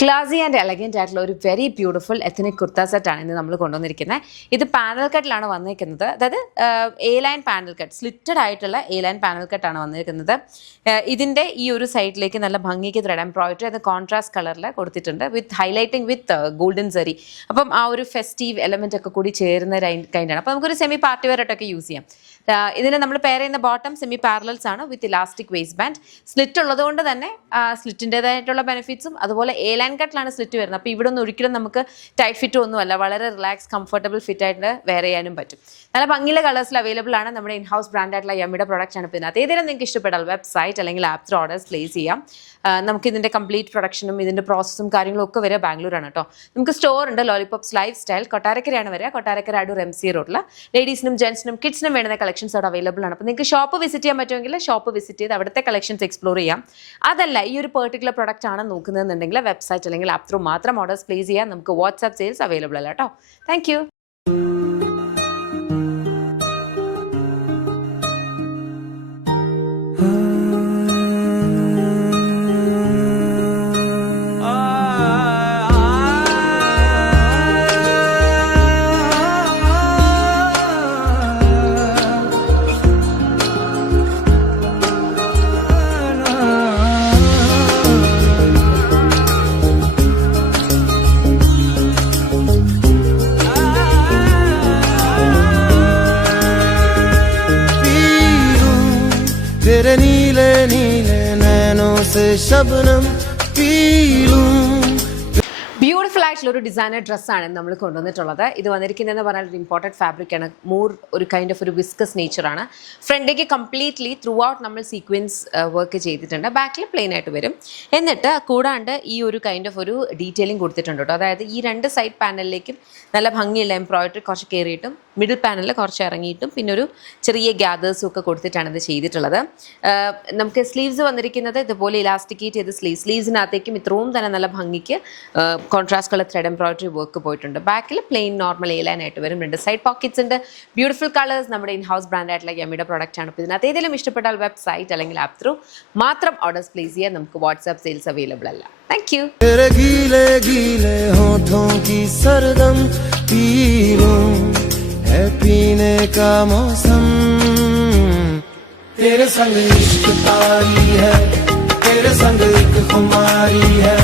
ക്ലാസി and elegant ആയിട്ടുള്ള ഒരു very beautiful ethnic kurta സെറ്റാണ് ഇന്ന് നമ്മൾ കൊണ്ടുവന്നിരിക്കുന്നത്. ഇത് പാനൽ കട്ടിലാണ് വന്നിരിക്കുന്നത്. അതായത് A line panel cut, slitted ആയിട്ടുള്ള എ ലൈൻ പാനൽ കട്ടാണ് വന്നിരിക്കുന്നത്. ഇതിൻ്റെ ഈ ഒരു സൈഡിലേക്ക് നല്ല ഭംഗിക്ക് ത്രെഡ് എംബ്രോയിഡറി അത് കോൺട്രാസ്റ്റ് കളറിൽ കൊടുത്തിട്ടുണ്ട്, വിത്ത് ഹൈലൈറ്റിംഗ് വിത്ത് ഗോൾഡൻ സറി. അപ്പം ആ ഒരു ഫെസ്റ്റീവ് എലമെൻ്റ് ഒക്കെ കൂടി ചേരുന്ന കൈൻഡാണ്. അപ്പോൾ നമുക്കൊരു സെമി പാർട്ടി വെയർ ആയിട്ടൊക്കെ യൂസ് ചെയ്യാം. ഇതിന് നമ്മൾ പെയർ ചെയ്യുന്ന ബോട്ടം സെമി പാരലൽസ് ആണ് വിത്ത് ഇലാസ്റ്റിക് വേസ്റ്റ് ബാൻഡ്. സ്ലിറ്റ് ഉള്ളതുകൊണ്ട് തന്നെ സ്ലിറ്റിൻ്റെതായിട്ടുള്ള ബെനിഫിറ്റ്സും, അതുപോലെ എ ലൈൻ കട്ടിലാണ് സ്ലിറ്റ് വരുന്നത്. അപ്പോൾ ഇവിടെ ഒന്നും ഒരിക്കലും നമുക്ക് ടൈറ്റ് ഫിറ്റ് ഒന്നുമല്ല, വളരെ റിലാക്സ് കംഫർട്ടബിൾ ഫിറ്റ് ആയിട്ട് വെയർ ചെയ്യാനും പറ്റും. നല്ല ഭംഗിയുള്ള കളേഴ്സിൽ അവൈലബിൾ ആണ്. നമ്മുടെ ഇൻ ഹൗസ് ബ്രാൻഡ് ആയിട്ടുള്ള യമ്മിയുടെ പ്രൊഡക്റ്റ് ആണ്. പിന്നെ അതേതരം നിങ്ങൾക്ക് ഇഷ്ടപ്പെട്ടാൽ വെബ്സൈറ്റ് അല്ലെങ്കിൽ ആപ്പ് ത്രൂ ഓർഡേഴ്സ് പ്ലേസ് ചെയ്യാം. നമുക്ക് ഇതിൻ്റെ കംപ്ലീറ്റ് പ്രൊഡക്ഷനും ഇതിൻ്റെ പ്രോസസ്സും കാര്യങ്ങളും ഒക്കെ വരെ ബാംഗ്ലൂരാണ് കേട്ടോ. നമുക്ക് സ്റ്റോർ ഉണ്ട്, ലോലിപോപ്സ് ലൈഫ് സ്റ്റൈൽ, കൊട്ടാരക്കരയാണ് വരിക. കൊട്ടാരക്കര അടൂർ MC റോഡിൽ ലേഡീസിനും ജെൻസിനും കിഡ്സിനും വേണ്ടുന്ന കളക്ഷൻസ് അവിടെ അവൈലബിൾ ആണ്. അപ്പോൾ നിങ്ങൾക്ക് ഷോപ്പ് വിസിറ്റ് ചെയ്യാൻ പറ്റുമെങ്കിൽ ഷോപ്പ് വിസിറ്റ് ചെയ്ത് അവിടുത്തെ കളക്ഷൻസ് എക്സ്പ്ലോർ ചെയ്യാം. അതല്ല ഈ ഒരു പെർട്ടിക്കുലർ പ്രൊഡക്റ്റ് ആണ് നോക്കുന്നതെന്നുണ്ടെങ്കിൽ വെബ്സൈറ്റ് അല്ലെങ്കിൽ ആപ്പ് ത്രൂ മാത്രം ഓർഡേഴ്സ് പ്ലേസ് ചെയ്യാം. നമുക്ക് വാട്സ്ആപ്പ് സെയിൽസ് അവൈലബിൾ അല്ല കേട്ടോ. Thank you. तेरे नीले नीले नैनों से शबनम पी लूं. ബ്യൂട്ടിഫുൾ ആയിട്ടുള്ള ഒരു ഡിസൈനർ ഡ്രസ്സാണ് നമ്മൾ കൊണ്ടുവന്നിട്ടുള്ളത്. ഇത് വന്നിരിക്കുന്നതെന്ന് പറഞ്ഞാൽ ഒരു ഇമ്പോർട്ടൻറ്റ് ഫാബ്രിക്കാണ്. മോർ ഒരു കൈൻഡ് ഓഫ് ഒരു വിസ്കസ് നേച്ചറാണ്. ഫ്രണ്ടേക്ക് കംപ്ലീറ്റ്ലി ത്രൂ ഔട്ട് നമ്മൾ സീക്വൻസ് വർക്ക് ചെയ്തിട്ടുണ്ട്. ബാക്കിൽ പ്ലെയിൻ ആയിട്ട് വരും. എന്നിട്ട് കൂടാണ്ട് ഈ ഒരു കൈൻഡ് ഓഫ് ഒരു ഡീറ്റെയിലിംഗ് കൊടുത്തിട്ടുണ്ട് കേട്ടോ. അതായത് ഈ രണ്ട് സൈഡ് പാനലിലേക്കും നല്ല ഭംഗിയുള്ള എംബ്രോയിഡറി കുറച്ച് കയറിയിട്ടും മിഡിൽ പാനലിൽ കുറച്ച് ഇറങ്ങിയിട്ടും പിന്നെ ഒരു ചെറിയ ഗ്യാദേഴ്സും ഒക്കെ കൊടുത്തിട്ടാണ് ഇത് ചെയ്തിട്ടുള്ളത്. നമുക്ക് സ്ലീവ്സ് വന്നിരിക്കുന്നത് ഇതുപോലെ ഇലാസ്റ്റിക്കേറ്റ് ചെയ്ത് സ്ലീവ്സിനകത്തേക്കും ഇത്രയും തന്നെ നല്ല ഭംഗിക്ക് contrast colour thread embroidery work പോയിട്ടുണ്ട്. ബാക്കിൽ പ്ലെയിൻ നോർമൽ എ ലൈൻ ആയിട്ട് വരും. രണ്ട് സൈഡ് പോക്കറ്റ്സ് ഉണ്ട്. Beautiful colours. നമ്മുടെ ഇൻ ഹൗസ് ബ്രാൻഡ് ആയിട്ടുള്ള യമ്മിയുടെ പ്രൊഡക്റ്റ് ആണ്. അപ്പോൾ ഇതിനകത്ത് ഏതെങ്കിലും ഇഷ്ടപ്പെട്ടാൽ വെബ്സൈറ്റ് അല്ലെങ്കിൽ ആപ്പ് ത്രൂ മാത്രം ഓർഡേഴ്സ് പ്ലേസ് ചെയ്യാൻ. നമുക്ക് വാട്സ്ആപ്പ് സെയിൽസ് അവൈലബിൾ അല്ല. Thank you. पीने का मौसम तेरे संग इश्क तारी है, तेरे संग एक खुमारी है.